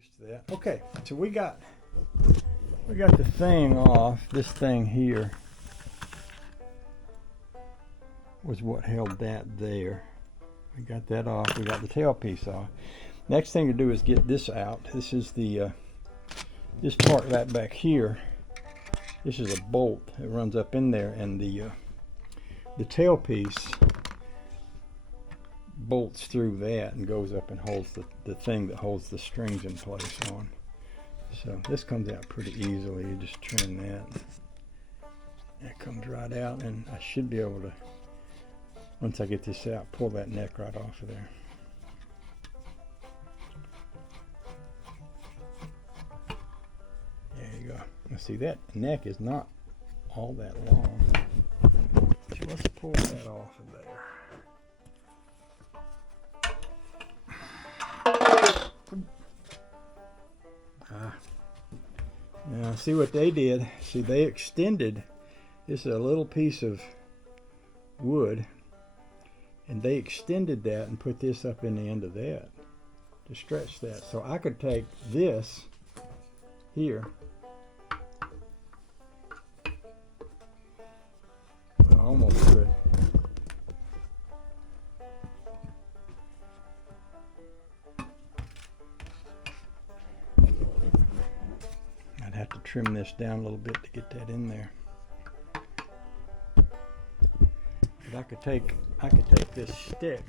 Used to that. Okay, so we got the thing off. This thing here was what held that there. We got that off. We got the tailpiece off. Next thing to do is get this out. This is the this part right back here. This is a bolt that runs up in there, and the tailpiece bolts through that and goes up and holds the thing that holds the strings in place on. So this comes out pretty easily. You just turn that. That comes right out, and I should be able to, once I get this out, pull that neck right off of there. There you go. Now see, that neck is not all that long. So let's pull that off of there. Now see what they did. See, they extended. This is a little piece of wood, and they extended that and put this up in the end of that to stretch that. So I could take this here. Well, I almost could. Have to trim this down a little bit to get that in there. But I could take this stick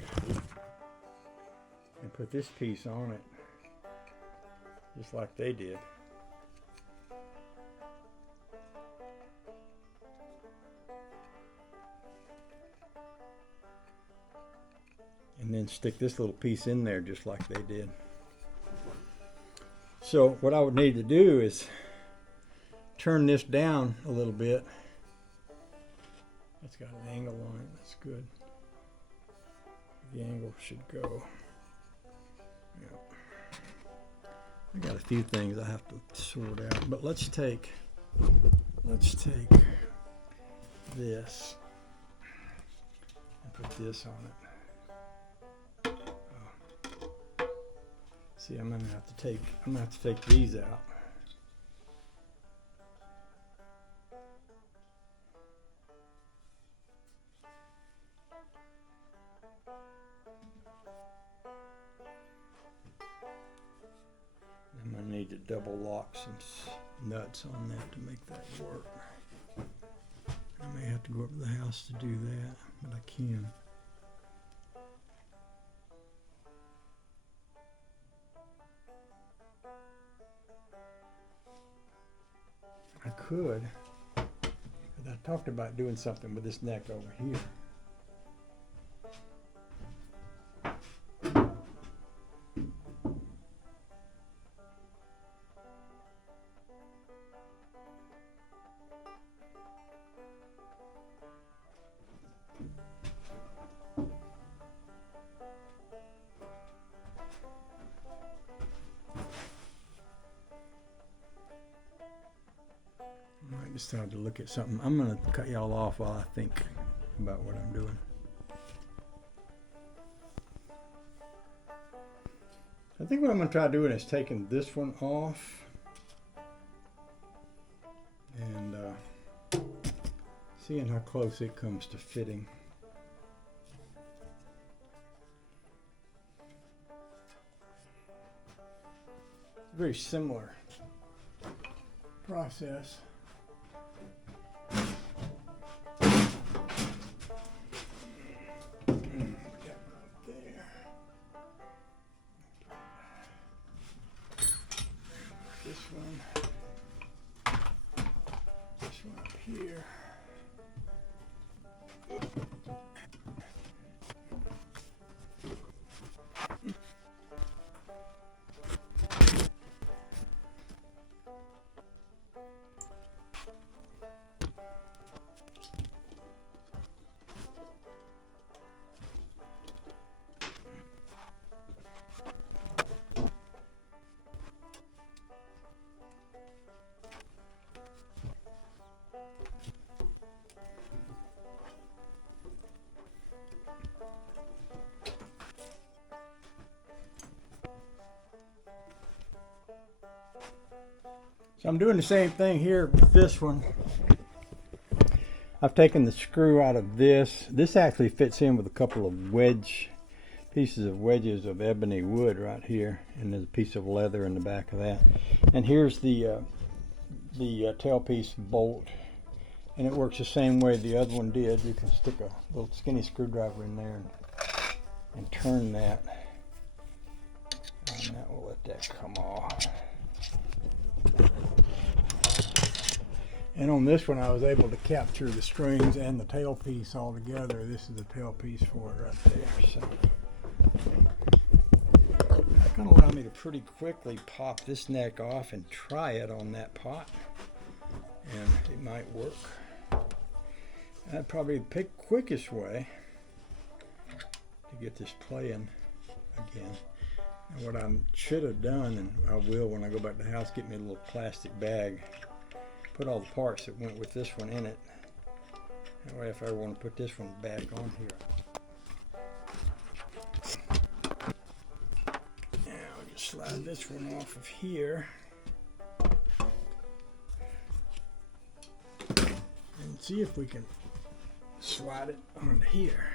and put this piece on it, just like they did. And then stick this little piece in there just like they did. So what I would need to do is turn this down a little bit. That's got an angle on it. That's good. The angle should go. Yep. I got a few things I have to sort out, but let's take this and put this on it. See, I'm gonna have to take these out. I'm gonna need to double lock some nuts on that to make that work. I may have to go up to the house to do that, but I can. I could, but I talked about doing something with this neck over here. I decided to look at something. I'm going to cut y'all off while I think about what I'm doing. I think what I'm going to try doing is taking this one off and seeing how close it comes to fitting. Very similar process. This one up here. So I'm doing the same thing here with this one. I've taken the screw out of this. This actually fits in with a couple of pieces of wedges of ebony wood right here, and there's a piece of leather in the back of that. And here's the tailpiece bolt, and it works the same way the other one did. You can stick a little skinny screwdriver in there and turn that, and that will let that come off. And on this one, I was able to capture the strings and the tailpiece all together. This is the tailpiece for it right there. So that's going to allow me to pretty quickly pop this neck off and try it on that pot, and it might work. That'd probably be the quickest way to get this playing again. And what I should have done, and I will when I go back to the house, get me a little plastic bag, put all the parts that went with this one in it. That way if I ever want to put this one back on here. Now I'll just slide this one off of here. And see if we can slide it onto here.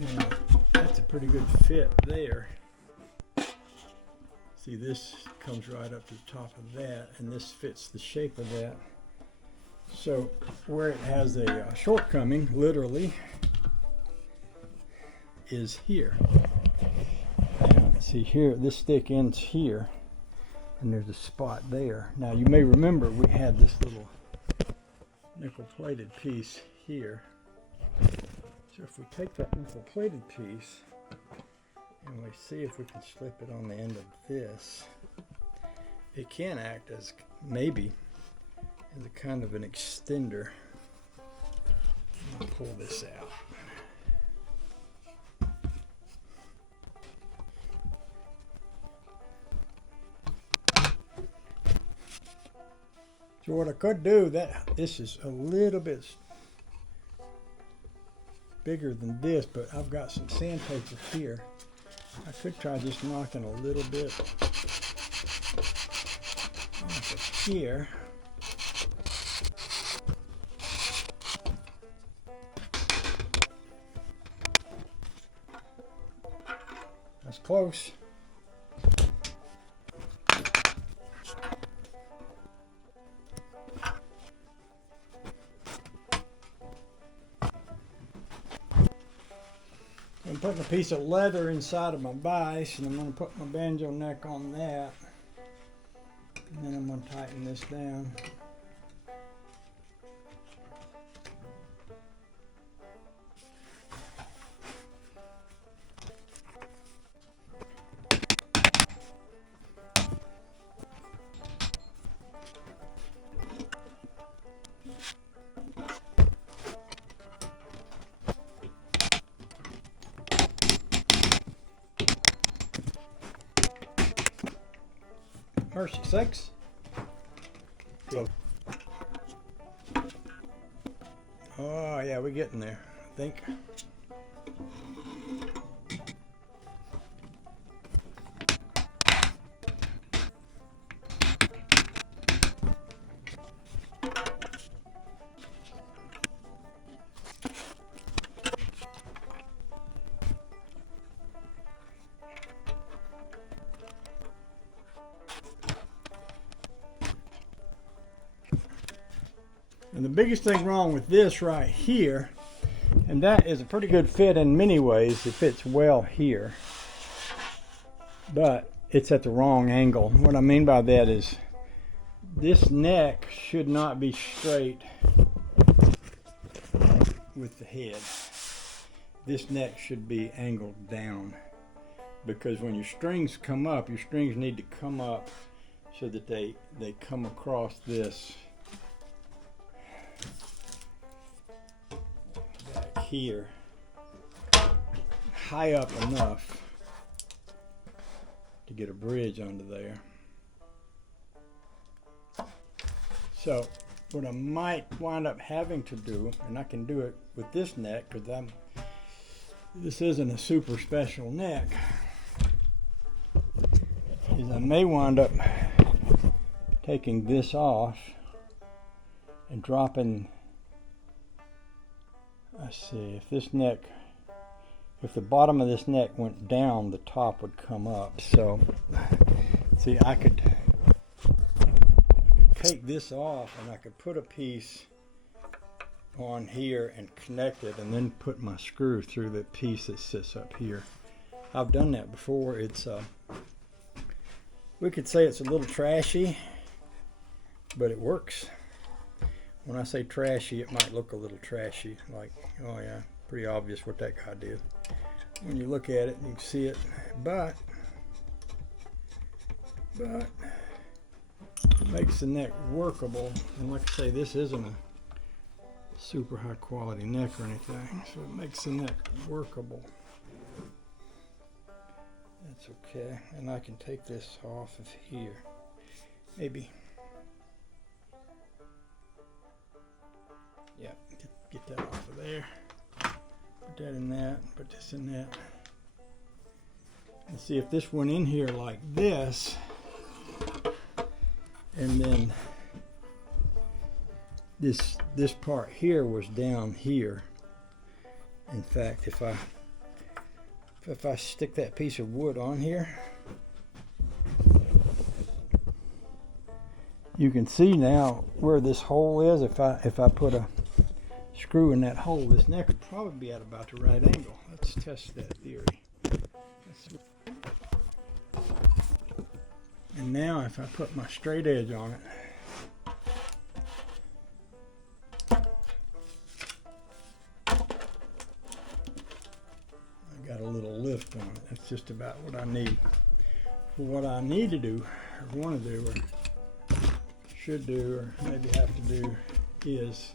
Now, that's a pretty good fit there. See, this comes right up to the top of that, and this fits the shape of that. So where it has a shortcoming, literally, is here. See here, this stick ends here, and there's a spot there. Now you may remember we had this little nickel-plated piece here. So if we take that nickel-plated piece and we see if we can slip it on the end of this, it can act as maybe as a kind of an extender. I'll pull this out. So what I could do, this is a little bit bigger than this, but I've got some sandpaper here. I could try just knocking a little bit off of here. That's close. I'm putting a piece of leather inside of my vise, and I'm going to put my banjo neck on that, and then I'm going to tighten this down. Mercy sakes. Oh yeah, we're getting there, I think. And the biggest thing wrong with this right here, and that is a pretty good fit in many ways, it fits well here, but it's at the wrong angle. What I mean by that is this neck should not be straight with the head. This neck should be angled down, because when your strings come up, your strings need to come up so that they come across this back here high up enough to get a bridge under there. So what I might wind up having to do, and I can do it with this neck because this isn't a super special neck, is I may wind up taking this off and dropping, let's see, if the bottom of this neck went down, the top would come up. So see, I could take this off and I could put a piece on here and connect it and then put my screw through the piece that sits up here. I've done that before. It's we could say it's a little trashy, but it works. When I say trashy, it might look a little trashy, like, oh yeah, pretty obvious what that guy did. When you look at it, you can see it, but it makes the neck workable. And like I say, this isn't a super high quality neck or anything, so it makes the neck workable. That's okay. And I can take this off of here, maybe. Yeah, get that off of there. Put that in that, put this in that. And see if this went in here like this, and then this part here was down here. In fact, if I stick that piece of wood on here, you can see now where this hole is. If I put a screw in that hole, this neck would probably be at about the right angle. Let's test that theory. And now if I put my straight edge on it, I got a little lift on it. That's just about what I need. What I need to do, or want to do, or should do, or maybe have to do, is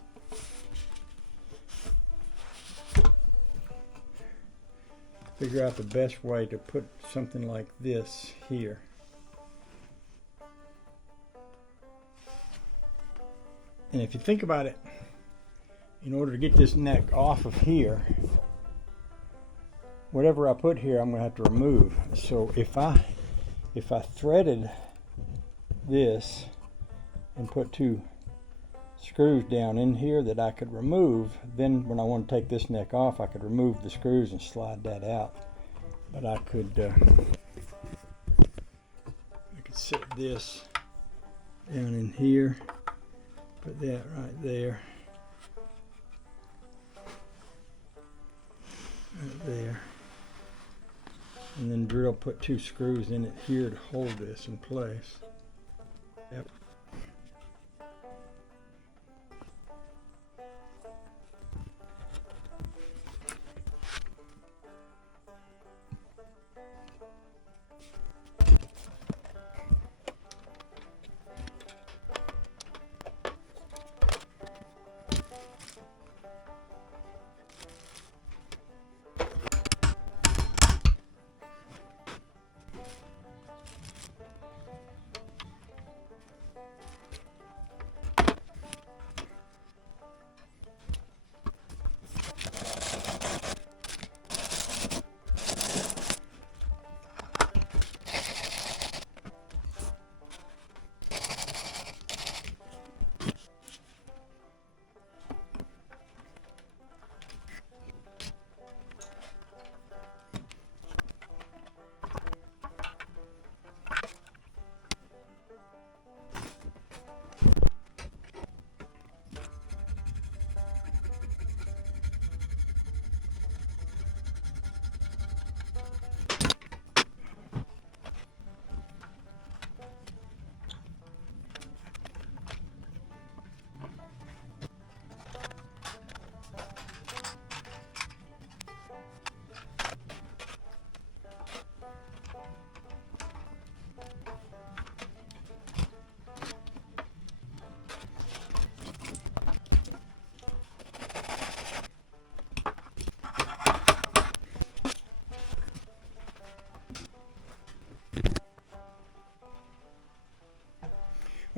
figure out the best way to put something like this here. And if you think about it, in order to get this neck off of here, whatever I put here, I'm going to have to remove. So if I threaded this and put two screws down in here that I could remove, then when I want to take this neck off, I could remove the screws and slide that out. But I could set this down in here, put that right there, right there, and then put two screws in it here to hold this in place. Yep.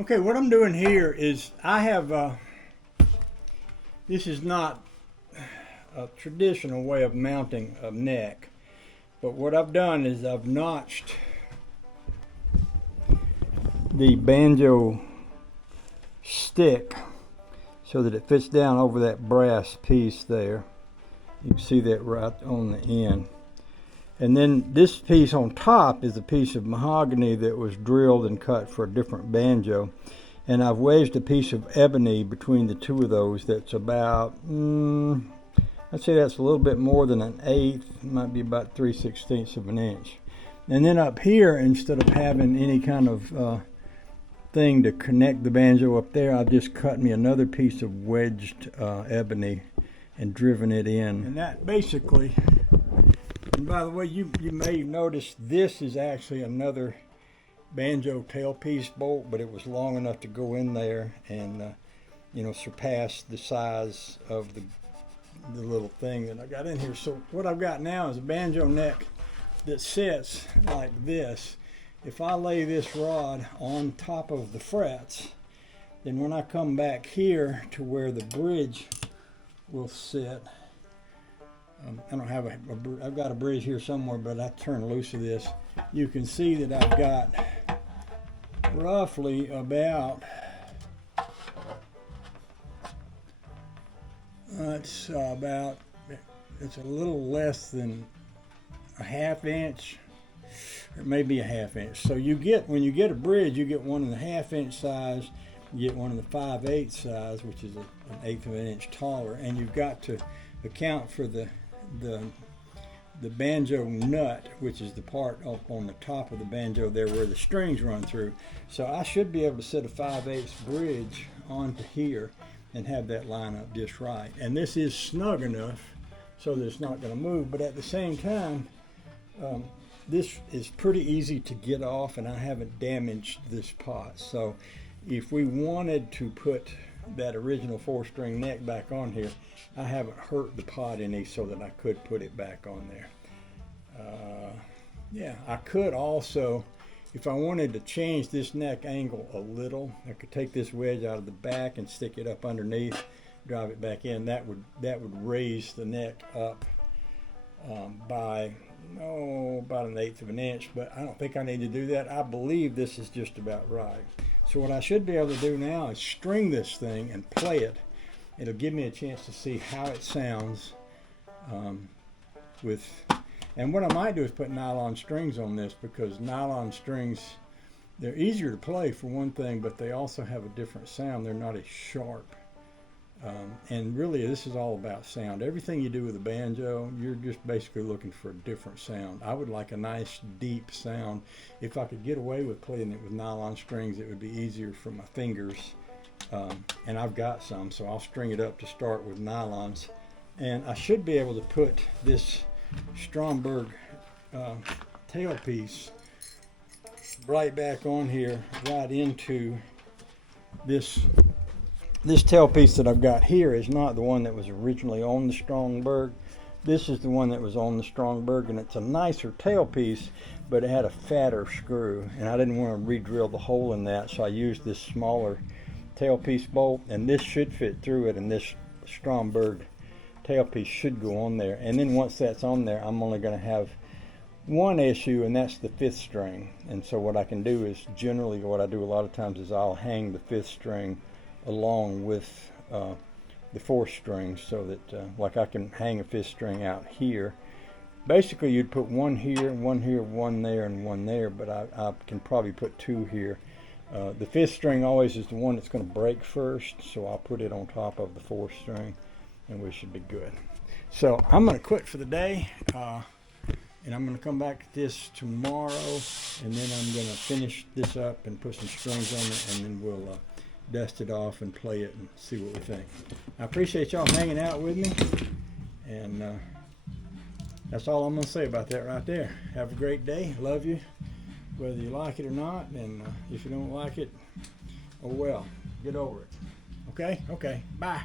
Okay, what I'm doing here is I have, this is not a traditional way of mounting a neck, but what I've done is I've notched the banjo stick so that it fits down over that brass piece there. You can see that right on the end. And then this piece on top is a piece of mahogany that was drilled and cut for a different banjo. And I've wedged a piece of ebony between the two of those that's about, I'd say that's a little bit more than 1/8, might be about 3/16 of an inch. And then up here, instead of having any kind of thing to connect the banjo up there, I've just cut me another piece of wedged ebony and driven it in. And that basically, and by the way, you may notice this is actually another banjo tailpiece bolt, but it was long enough to go in there and surpass the size of the little thing that I got in here. So what I've got now is a banjo neck that sits like this. If I lay this rod on top of the frets, then when I come back here to where the bridge will sit, I don't have I've got a bridge here somewhere, but I turn loose of this. You can see that I've got roughly about, it's a little less than a 1/2 inch, or maybe a 1/2 inch. So you get, when you get a bridge, you get one in the 1/2 inch size, you get one in the 5/8 size, which is an 1/8 of an inch taller, and you've got to account for the banjo nut, which is the part up on the top of the banjo there where the strings run through. So I should be able to set a 5/8 bridge onto here and have that line up just right. And this is snug enough so that it's not going to move, but at the same time, this is pretty easy to get off, and I haven't damaged this pot. So if we wanted to put that original 4-string neck back on here, I haven't hurt the pot any so that I could put it back on there. Yeah, I could also, if I wanted to change this neck angle a little, I could take this wedge out of the back and stick it up underneath, drive it back in. That would raise the neck up by about 1/8 of an inch, but I don't think I need to do that. I believe this is just about right. So what I should be able to do now is string this thing and play it. It'll give me a chance to see how it sounds and what I might do is put nylon strings on this, because nylon strings, they're easier to play for one thing, but they also have a different sound. They're not as sharp. And really, this is all about sound. Everything you do with a banjo, you're just basically looking for a different sound. I would like a nice, deep sound. If I could get away with playing it with nylon strings, it would be easier for my fingers. And I've got some, so I'll string it up to start with nylons. And I should be able to put this Stromberg tailpiece right back on here, right into this. This tailpiece that I've got here is not the one that was originally on the Stromberg. This is the one that was on the Stromberg, and it's a nicer tailpiece, but it had a fatter screw, and I didn't want to re-drill the hole in that, so I used this smaller tailpiece bolt, and this should fit through it, and this Stromberg tailpiece should go on there. And then once that's on there, I'm only going to have one issue, and that's the 5th string. And so what I can do is, generally what I do a lot of times is I'll hang the 5th string along with the 4th string, so that like I can hang a 5th string out here. Basically you'd put one here, one there, and one there, but I can probably put 2 here. The 5th string always is the one that's going to break first, so I'll put it on top of the 4th string, and we should be good. So I'm going to quit for the day, and I'm going to come back to this tomorrow, and then I'm going to finish this up and put some strings on it, and then we'll dust it off and play it and see what we think. I appreciate y'all hanging out with me, and that's all I'm going to say about that right there. Have a great day. Love you, whether you like it or not, and if you don't like it, oh well, get over it. Okay? Okay, bye.